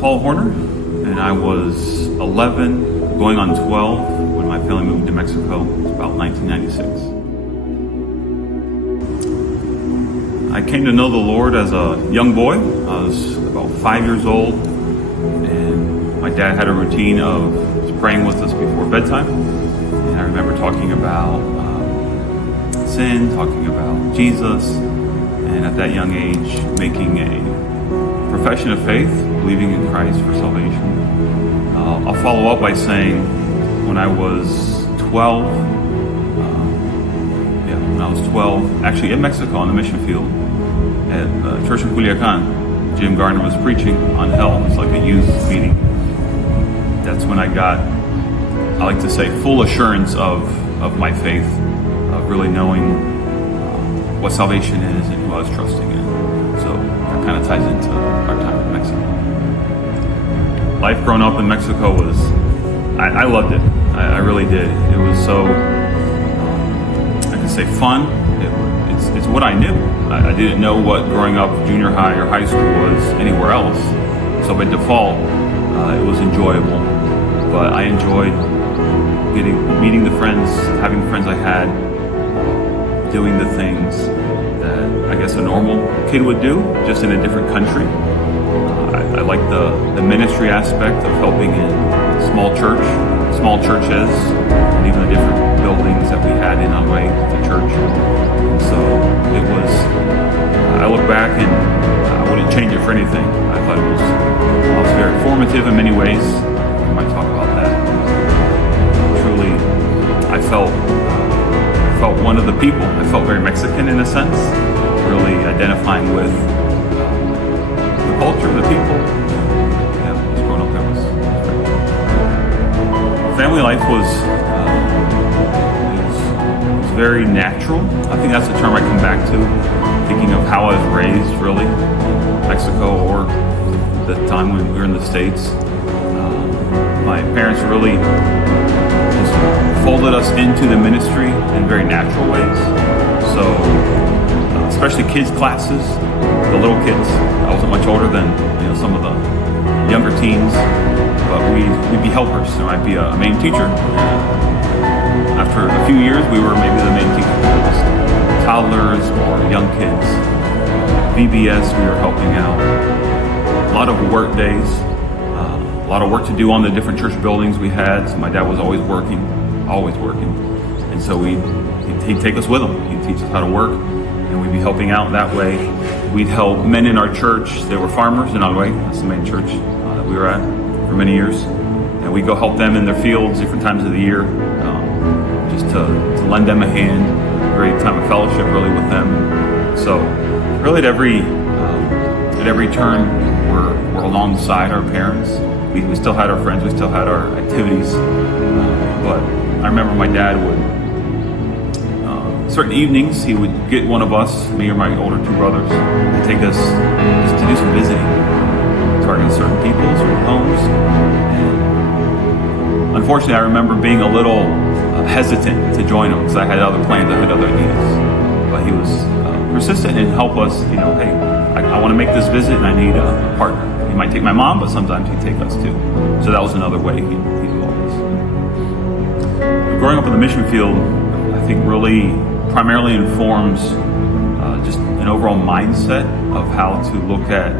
Paul Horner, and I was 11, going on 12, when my family moved to Mexico. It was about 1996. I came to know the Lord as a young boy. I was about 5 years old, and my dad had a routine of praying with us before bedtime. And I remember talking about sin, talking about Jesus, and at that young age, making a profession of faith, believing in Christ for salvation. I'll follow up by saying when I was 12, when I was 12, actually in Mexico on the mission field at church in Culiacan, Jim Gardner was preaching on hell. It's like a youth meeting. That's when I got, I like to say, full assurance of my faith, of really knowing what salvation is and who I was trusting in. So that kind of ties into our time in Mexico. Life growing up in Mexico was, I loved it. I really did. It was so, I can say fun. It's what I knew. I didn't know what growing up junior high or high school was anywhere else. So by default, it was enjoyable. But I enjoyed meeting the friends, having the friends I had, doing the things that I guess a normal kid would do, just in a different country. I like the ministry aspect of helping in small churches, and even the different buildings that we had in our way to church. And so it was, I look back and I wouldn't change it for anything. I thought it was very formative in many ways. We might talk about that. Truly, I felt one of the people. I felt very Mexican in a sense, really identifying with the culture, the people. Yeah, just growing up there was great. Family life was very natural. I think that's the term I come back to, thinking of how I was raised, really, Mexico or the time when we were in the States. My parents really just folded us into the ministry in very natural ways. So, especially kids' classes, the little kids. I wasn't much older than some of the younger teens, but we'd be helpers. There might be a main teacher. After a few years, we were maybe the main teacher for just toddlers or young kids. VBS, we were helping out. A lot of work days. A lot of work to do on the different church buildings we had. So my dad was always working. And so he'd take us with him. He'd teach us how to work, and we'd be helping out that way. We'd help men in our church. They were farmers in Alway. That's the main church that we were at for many years. And we'd go help them in their fields different times of the year, just to lend them a hand. Great time of fellowship really with them. So really at every turn, we're alongside our parents. We still had our friends, we still had our activities, but I remember my dad would, certain evenings, he would get one of us, me or my older two brothers, to take us just to do some visiting, targeting certain people, certain homes. And unfortunately, I remember being a little hesitant to join him because I had other plans, I had other ideas. But he was persistent and helped us, hey, I want to make this visit and I need a partner. He might take my mom, but sometimes he'd take us too. So that was another way he'd involve us. Growing up in the mission field, I think really primarily informs just an overall mindset of how to look at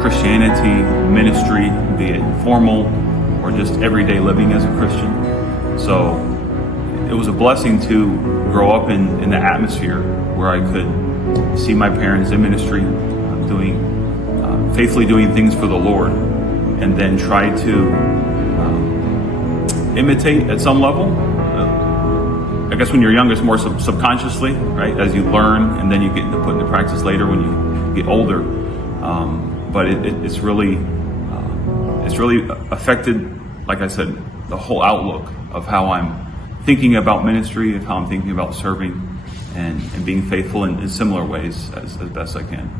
Christianity, ministry, be it formal or just everyday living as a Christian. So it was a blessing to grow up in the atmosphere where I could see my parents in ministry, faithfully doing things for the Lord, and then try to imitate at some level. I guess when you're young, it's more subconsciously, right? As you learn, and then you get to put into practice later when you get older. But it's really affected, like I said, the whole outlook of how I'm thinking about ministry, of how I'm thinking about serving, and being faithful in similar ways as best I can.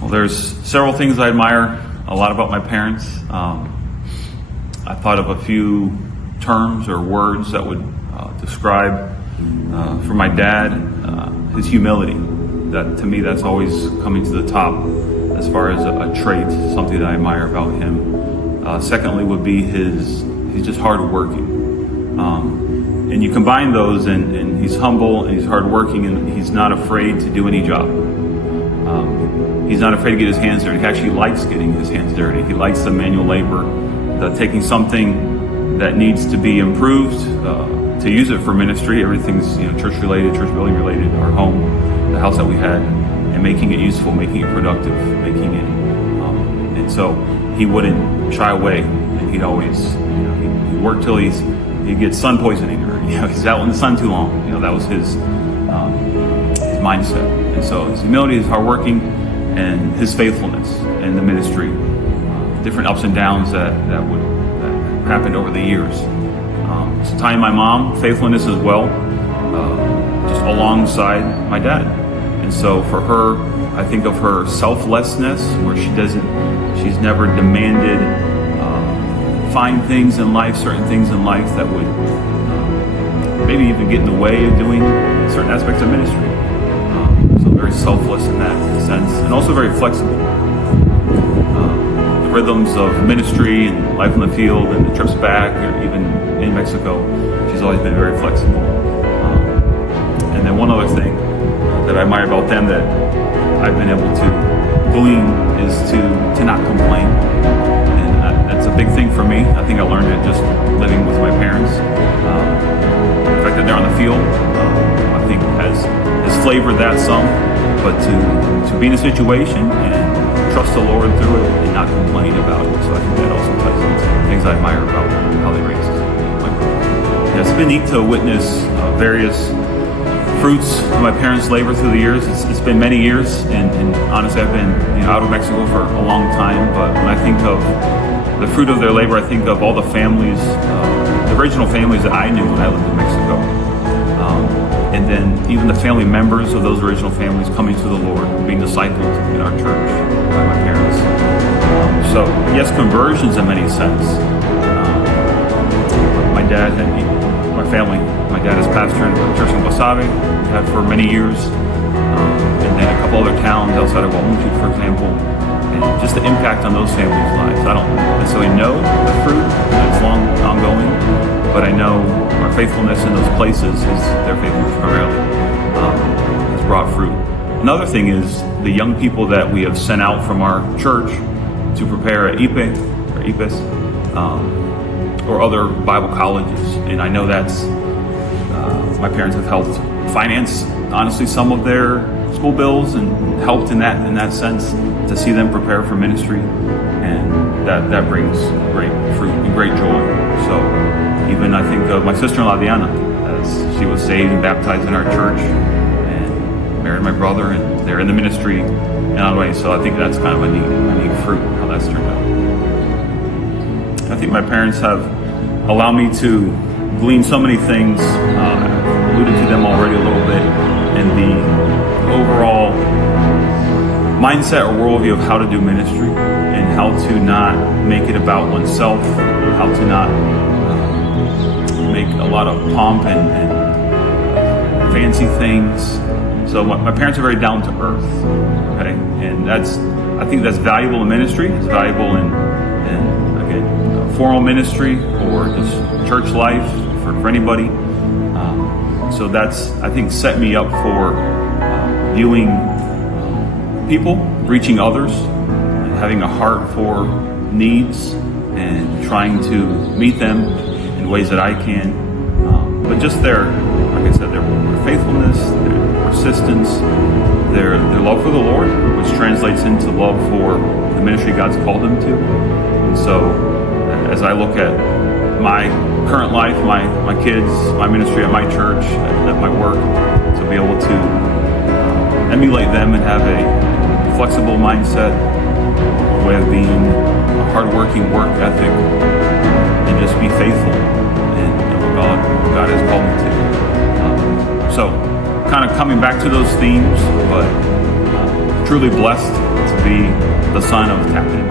Well, there's several things I admire a lot about my parents. I thought of a few terms or words that would describe, for my dad, his humility. That to me, that's always coming to the top as far as a trait, something that I admire about him. Secondly would be he's just hardworking. And you combine those, and he's humble, and he's hardworking, and he's not afraid to do any job. He's not afraid to get his hands dirty. He actually likes getting his hands dirty. He likes the manual labor, taking something that needs to be improved, to use it for ministry. Everything's church related, church building related, our home, the house that we had, and making it useful, making it productive, making it. And so he wouldn't shy away, and he'd always, he'd work till he gets sun poisoning, or he's out in the sun too long. That was his mindset. And so his humility, his hardworking, and his faithfulness in the ministry, different ups and downs that happened over the years. So tying my mom, faithfulness as well, just alongside my dad. And so for her, I think of her selflessness, where she's never demanded find things in life, certain things in life that would maybe even get in the way of doing certain aspects of ministry. So very selfless in that sense, and also very flexible. The rhythms of ministry and life in the field and the trips back, or even in Mexico, she's always been very flexible. And then one other thing that I admire about them that I've been able to glean is to not complain. And that's a big thing for me. I think I learned it just living with my parents. The fact that they're on the field, I think has flavored that some. But to be in a situation and trust the Lord through it and not complain about it. So I think that also ties into things I admire about how they raised us. Yeah, it's been neat to witness various fruits of my parents' labor through the years. It's been many years, and honestly, I've been out of Mexico for a long time. But when I think of the fruit of their labor, I think of all the families, the original families that I knew when I lived in Mexico. And then even the family members of those original families coming to the Lord, being discipled in our church by my parents. So yes, conversions in many sense. My dad had, my dad is pastor in the church in Guasave, had for many years, and then a couple other towns outside of Guamuchi, for example, and just the impact on those families' lives. I don't necessarily know the fruit, it's ongoing, but I know our faithfulness in those places is their faithfulness primarily has brought fruit. Another thing is the young people that we have sent out from our church to prepare at IPE or IPES or other Bible colleges, and I know that's my parents have helped finance, honestly, some of their school bills and helped in that sense to see them prepare for ministry, and that brings great fruit and great joy. So even I think of my sister-in-law Diana, as she was saved and baptized in our church and married my brother, and they're in the ministry in other ways. So I think that's kind of a neat fruit how that's turned out. I think my parents have allowed me to glean so many things. I've alluded to them already a little bit, and the overall mindset or worldview of how to do ministry and how to not make it about oneself, how to not make a lot of pomp and fancy things. So my parents are very down to earth, okay, and I think that's valuable in ministry. It's valuable in again formal ministry or just church life for anybody. So that's, I think, set me up for viewing people, reaching others, and having a heart for needs and trying to meet them in ways that I can. But just their, like I said, their faithfulness, their persistence, their love for the Lord, which translates into love for the ministry God's called them to. And so as I look at my current life, my kids, my ministry at my church, at my work, to be able to emulate them and have a flexible mindset, a way of being, a hardworking work ethic, and just be faithful in what God has called me to. So kind of coming back to those themes, but truly blessed to be the son of Captain